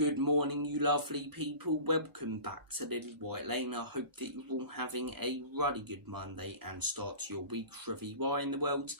Good morning, you lovely people. Welcome back to Little White Lane. I hope that you're all having a really good Monday and start to your week wherever you are in the world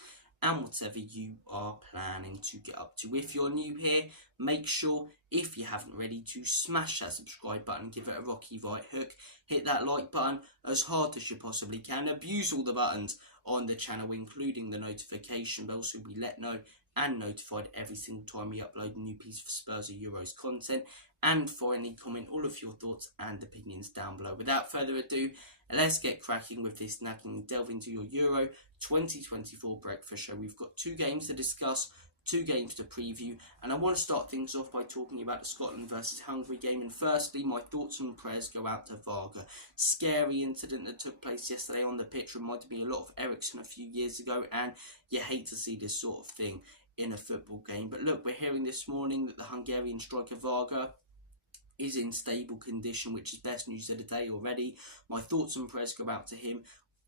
and whatever you are planning to get up to. If you're new here, make sure, if you haven't already, to smash that subscribe button, give it a rocky right hook, hit that like button as hard as you possibly can, abuse all the buttons on the channel, including the notification bell, so we let know and notified every single time we upload a new piece of Spurs or Euros content. And finally, comment all of your thoughts and opinions down below. Without further ado, let's get cracking with this nagging and delve into your Euro 2024 breakfast show. We've got 2 games to discuss, 2 games to preview, and I want to start things off by talking about the Scotland versus Hungary game. And firstly, my thoughts and prayers go out to Varga. Scary incident that took place yesterday on the pitch reminded me a lot of Ericsson a few years ago, and you hate to see this sort of thing in a football game. But look, we're hearing this morning that the Hungarian striker Varga is in stable condition, which is best news of the day already. My thoughts and prayers go out to him,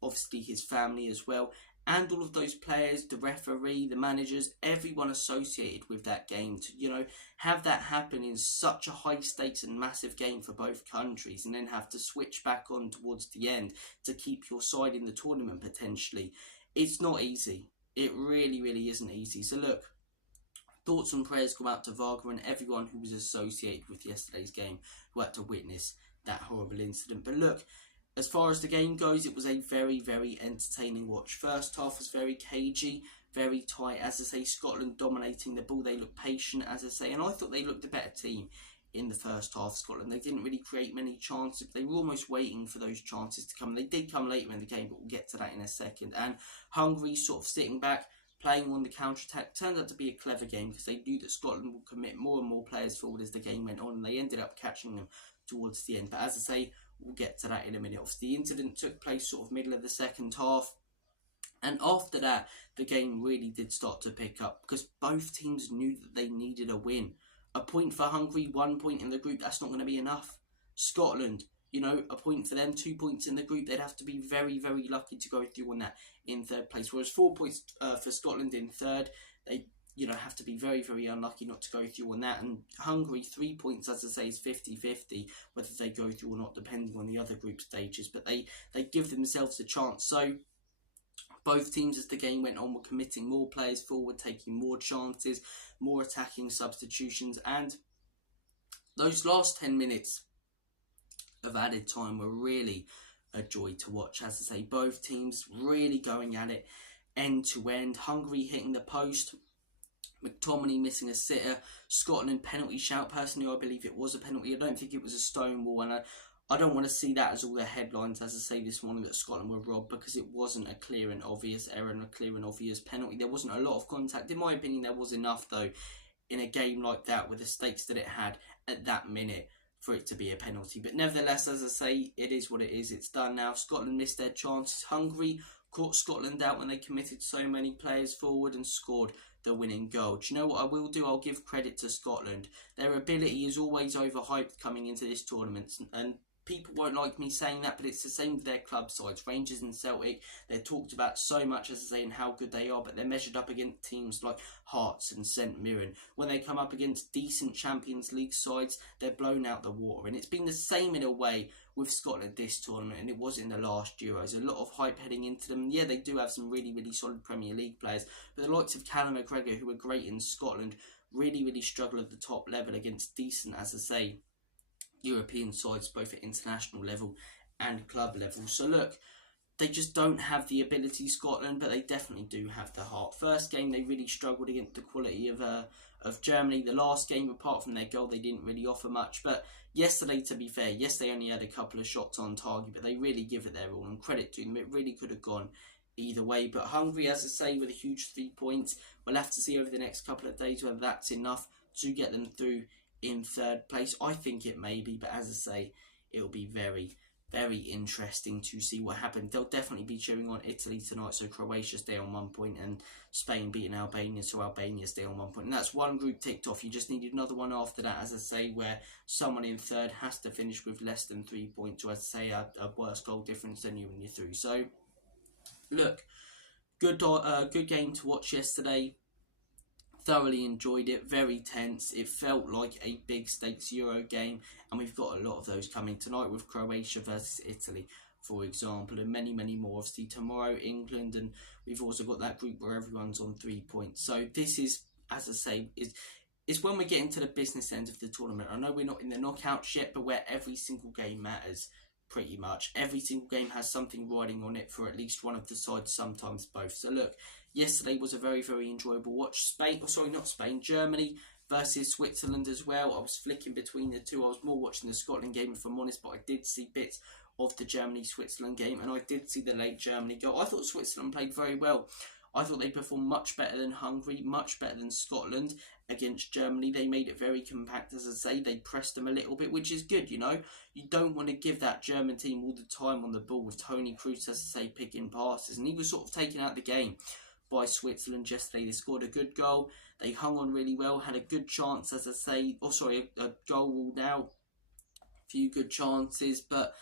obviously his family as well, and all of those players, the referee, the managers, everyone associated with that game to, have that happen in such a high stakes and massive game for both countries, and then have to switch back on towards the end to keep your side in the tournament potentially. It's not easy. It really, really isn't easy. So look, thoughts and prayers go out to Varga and everyone who was associated with yesterday's game who had to witness that horrible incident. But look, as far as the game goes, it was a very, very entertaining watch. First half was very cagey, very tight. As I say, Scotland dominating the ball. They looked patient, as I say, and I thought they looked the better team in the first half. Scotland, they didn't really create many chances. They were almost waiting for those chances to come. They did come later in the game, but we'll get to that in a second. And Hungary sort of sitting back, playing on the counter-attack, turned out to be a clever game because they knew that Scotland would commit more and more players forward as the game went on, and they ended up catching them towards the end. But as I say, we'll get to that in a minute. Obviously, the incident took place sort of middle of the second half, and after that, the game really did start to pick up because both teams knew that they needed a win. A point for Hungary, 1 point in the group, that's not going to be enough. Scotland, a point for them, 2 points in the group. They'd have to be very, very lucky to go through on that in third place. Whereas 4 points for Scotland in third, they have to be very, very unlucky not to go through on that. And Hungary, 3 points, as I say, is 50-50 whether they go through or not, depending on the other group stages. But they give themselves a chance. So both teams, as the game went on, were committing more players forward, taking more chances, more attacking substitutions, and those last 10 minutes of added time were really a joy to watch. As I say, both teams really going at it end to end. Hungary hitting the post, McTominay missing a sitter, Scotland penalty shout. Personally, I believe it was a penalty. I don't think it was a stone wall, and I don't want to see that as all the headlines, as I say this morning, that Scotland were robbed, because it wasn't a clear and obvious error and a clear and obvious penalty. There wasn't a lot of contact. In my opinion, there was enough, though, in a game like that, with the stakes that it had at that minute, for it to be a penalty. But nevertheless, as I say, it is what it is. It's done now. Scotland missed their chances. Hungary caught Scotland out when they committed so many players forward and scored the winning goal. Do you know what I will do? I'll give credit to Scotland. Their ability is always overhyped coming into this tournament, and people won't like me saying that, but it's the same with their club sides. Rangers and Celtic, they're talked about so much, as I say, and how good they are, but they're measured up against teams like Hearts and St Mirren. When they come up against decent Champions League sides, they're blown out the water. And it's been the same in a way with Scotland this tournament, and it was in the last Euros. A lot of hype heading into them. Yeah, they do have some really, really solid Premier League players, but the likes of Callum McGregor, who are great in Scotland, really, really struggle at the top level against decent, as I say, European sides, both at international level and club level. So look, they just don't have the ability, Scotland, but they definitely do have the heart. First game, they really struggled against the quality of Germany. The last game, apart from their goal, they didn't really offer much. But yesterday, to be fair, yes, they only had a couple of shots on target, but they really give it their all, and credit to them. It really could have gone either way. But Hungary, as I say, with a huge 3 points, we'll have to see over the next couple of days whether that's enough to get them through in third place. I think it may be, but as I say, it'll be very, very interesting to see what happens. They'll definitely be cheering on Italy tonight, so Croatia stay on 1 point, and Spain beating Albania, so Albania stay on 1 point. And that's one group ticked off. You just needed another one after that, as I say, where someone in third has to finish with less than 3 points, or as I say, a worse goal difference than you when you're through. So, look, good game to watch yesterday. Thoroughly enjoyed it, very tense. It felt like a big stakes Euro game, and we've got a lot of those coming tonight with Croatia versus Italy, for example, and many, many more. Obviously tomorrow, England, and we've also got that group where everyone's on 3 points. So this is, as I say, is when we get into the business end of the tournament. I know we're not in the knockouts yet, but where every single game matters, pretty much. Every single game has something riding on it for at least one of the sides, sometimes both. So look, yesterday was a very, very enjoyable watch. Germany versus Switzerland as well. I was flicking between the two. I was more watching the Scotland game, if I'm honest, but I did see bits of the Germany-Switzerland game, and I did see the late Germany goal. I thought Switzerland played very well. I thought they performed much better than Hungary, much better than Scotland against Germany. They made it very compact, as I say. They pressed them a little bit, which is good, you know. You don't want to give that German team all the time on the ball with Toni Kroos, as I say, picking passes. And he was sort of taken out the game by Switzerland yesterday. They scored a good goal. They hung on really well, had a good chance, as I say. A goal ruled out. A few good chances, but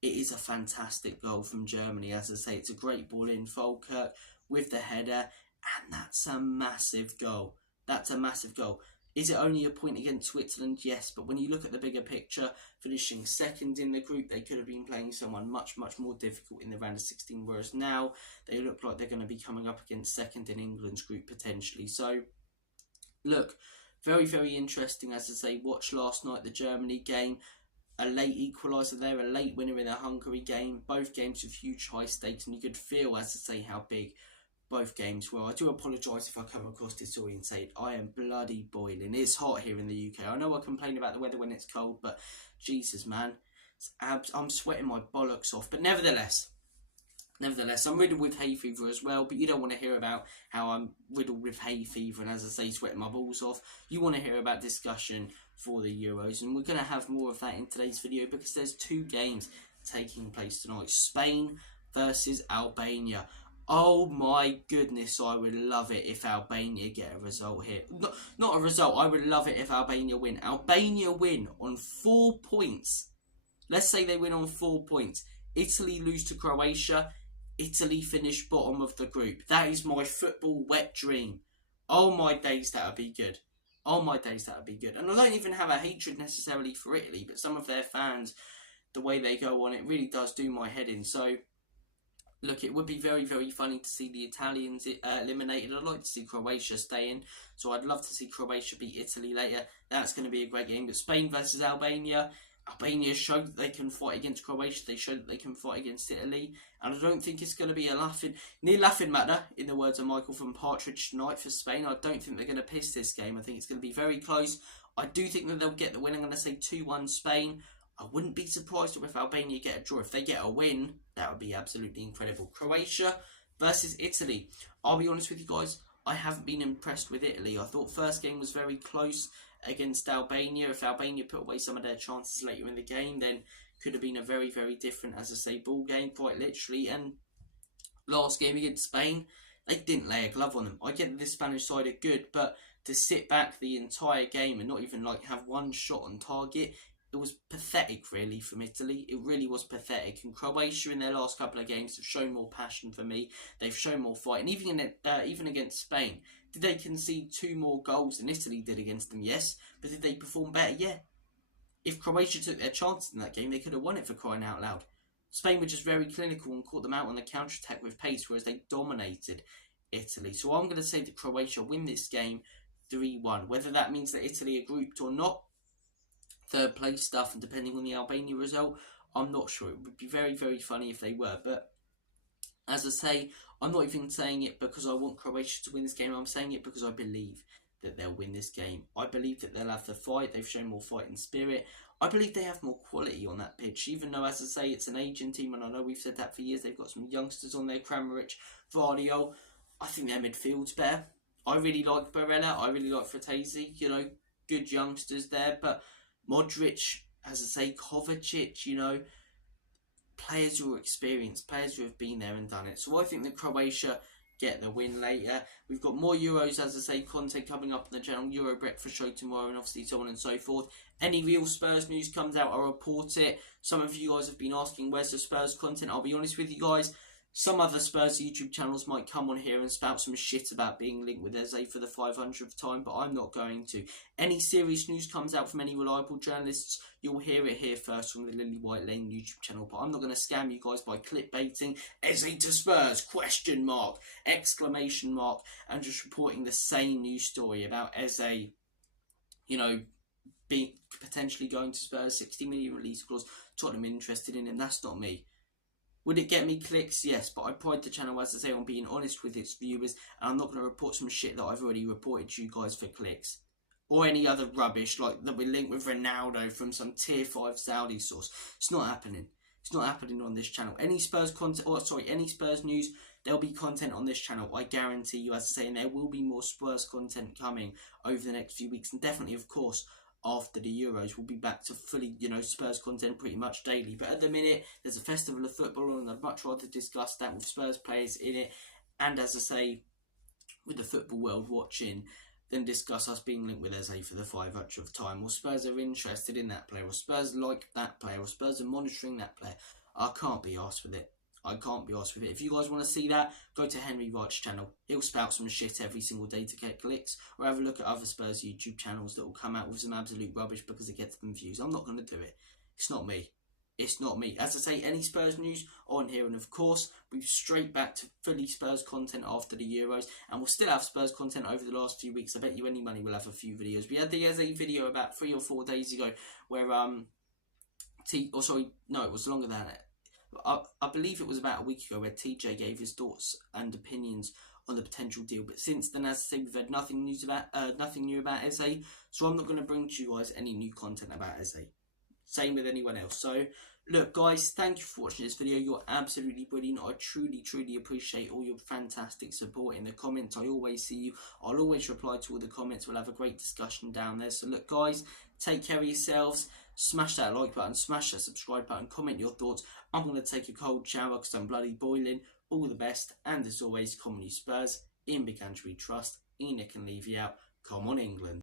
it is a fantastic goal from Germany. As I say, it's a great ball in Falkirk with the header, and that's a massive goal. That's a massive goal. Is it only a point against Switzerland? Yes, but when you look at the bigger picture, finishing second in the group, they could have been playing someone much, much more difficult in the round of 16, whereas now they look like they're going to be coming up against second in England's group potentially. So, look, very, very interesting. As I say, watched last night the Germany game. A late equaliser there, a late winner in a Hungary game. Both games with huge high stakes, and you could feel, as I say, how big both games were. I do apologise if I come across disorientated. I am bloody boiling. It's hot here in the UK. I know I complain about the weather when it's cold, but Jesus, man, I'm sweating my bollocks off. But nevertheless, I'm riddled with hay fever as well, but you don't want to hear about how I'm riddled with hay fever and, as I say, sweating my balls off. You want to hear about discussion for the Euros, and we're going to have more of that in today's video because there's two games taking place tonight. Spain versus Albania. Oh my goodness, I would love it if Albania get a result here. Not a result, I would love it if Albania win. Albania win on 4 points. Let's say they win on 4 points. Italy lose to Croatia. Italy finish bottom of the group. That is my football wet dream. Oh my days, that would be good. Oh my days, that would be good. And I don't even have a hatred necessarily for Italy, but some of their fans, the way they go on, it really does do my head in. So, look, it would be very, very funny to see the Italians eliminated. I'd like to see Croatia stay in. So I'd love to see Croatia beat Italy later. That's going to be a great game. But Spain versus Albania. Albania showed that they can fight against Croatia. They showed that they can fight against Italy. And I don't think it's going to be a near laughing matter, in the words of Michael from Partridge tonight for Spain. I don't think they're going to piss this game. I think it's going to be very close. I do think that they'll get the win. I'm going to say 2-1 Spain. I wouldn't be surprised if Albania get a draw. If they get a win, that would be absolutely incredible. Croatia versus Italy. I'll be honest with you guys, I haven't been impressed with Italy. I thought first game was very close against Albania. If Albania put away some of their chances later in the game, then could have been a very, very different, as I say, ball game, quite literally. And last game against Spain, they didn't lay a glove on them. I get that this Spanish side are good, but to sit back the entire game and not even have one shot on target, it was pathetic, really, from Italy. It really was pathetic. And Croatia, in their last couple of games, have shown more passion for me. They've shown more fight. And even against Spain, did they concede 2 more goals than Italy did against them? Yes. But did they perform better? Yeah. If Croatia took their chances in that game, they could have won it, for crying out loud. Spain were just very clinical and caught them out on the counter-attack with pace, whereas they dominated Italy. So I'm going to say that Croatia win this game 3-1. Whether that means that Italy are grouped or not, third place stuff, and depending on the Albania result, I'm not sure. It would be very, very funny if they were. But as I say, I'm not even saying it because I want Croatia to win this game. I'm saying it because I believe that they'll win this game. I believe that they'll have the fight. They've shown more fighting spirit. I believe they have more quality on that pitch, even though, as I say, it's an aging team, and I know we've said that for years. They've got some youngsters on there, Kramaric, Vardiol. I think their midfield's better. I really like Barella. I really like Fratesi. Good youngsters there, but Modric, as I say, Kovacic, players who are experienced, players who have been there and done it. So I think that Croatia get the win later. We've got more Euros, as I say, content coming up on the channel, Euro Breakfast Show tomorrow, and obviously so on and so forth. Any real Spurs news comes out, I'll report it. Some of you guys have been asking, where's the Spurs content? I'll be honest with you guys, Some other Spurs YouTube channels might come on here and spout some shit about being linked with Eze for the 500th time, but I'm not going to. Any serious news comes out from any reliable journalists, you'll hear it here first from the Lily White Lane YouTube channel. But I'm not going to scam you guys by clickbaiting Eze to Spurs, ? Exclamation mark, and just reporting the same news story about Eze, being potentially going to Spurs, 60 million release clause, Tottenham interested in him. That's not me. Would it get me clicks? Yes, but I pride the channel, as I say, on being honest with its viewers, and I'm not going to report some shit that I've already reported to you guys for clicks. Or any other rubbish, like that we're linked with Ronaldo from some tier 5 Saudi source. It's not happening. It's not happening on this channel. Any Spurs content, any Spurs news, there'll be content on this channel. I guarantee you, as I say, and there will be more Spurs content coming over the next few weeks, and definitely, of course, after the Euros, we'll be back to fully, Spurs content pretty much daily. But at the minute, there's a festival of football, and I'd much rather discuss that with Spurs players in it, and as I say, with the football world watching, than discuss us being linked with Eze for the 500th time, or Spurs are interested in that player, or Spurs like that player, or Spurs are monitoring that player. I can't be arsed with it. I can't be arsed with it. If you guys want to see that, go to Henry Wright's channel. He'll spout some shit every single day to get clicks, or have a look at other Spurs YouTube channels that will come out with some absolute rubbish because it gets them views. I'm not going to do it. It's not me. It's not me. As I say, any Spurs news on here, and of course, we've straight back to fully Spurs content after the Euros, and we'll still have Spurs content over the last few weeks. I bet you any money we'll have a few videos. We had the Eze video about 3 or 4 days ago where, it was longer than it. I believe it was about a week ago where TJ gave his thoughts and opinions on the potential deal. But since then, as I say, we've had nothing new about Eze, so I'm not going to bring to you guys any new content about Eze. Same with anyone else. So, look, guys, thank you for watching this video. You're absolutely brilliant. I truly, truly appreciate all your fantastic support in the comments. I always see you. I'll always reply to all the comments. We'll have a great discussion down there. So, look, guys, take care of yourselves. Smash that like button, smash that subscribe button, comment your thoughts. I'm going to take a cold shower because I'm bloody boiling. All the best, and as always, come on you Spurs, in big country trust, Enoch can leave you out. Come on England.